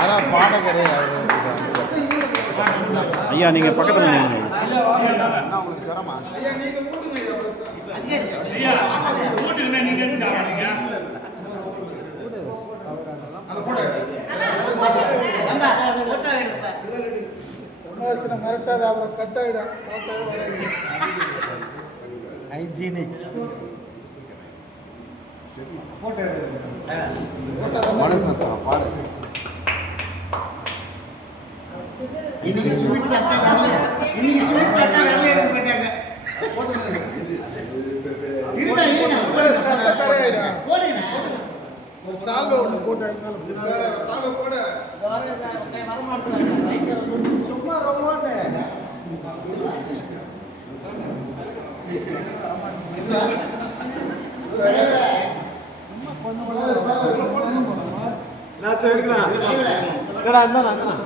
அதான் பாடகரே ஐயா நீங்கள் பக்கத்தில் உங்களுக்கு ஜுரமா மிரட்டாது அப்புறம் கட் ஆகிடும் ஹைஜீனிக் போட்டோ மனுஷன் சார் பாடு இன்னைக்கு ஸ்வீட் சாப்பிட்டா இன்னைக்கு ஸ்வீட் சாப்பிட்டா வரல எடுக்க மாட்டாங்க இருடா இருடா. தர போடுங்க. ஒரு சால்வை ஒன்று போட்டு இருந்தாலும் சால்வை போட. சும்மா ரொம்ப நான் தெரியுங்களா என்னடா இருந்தா நான்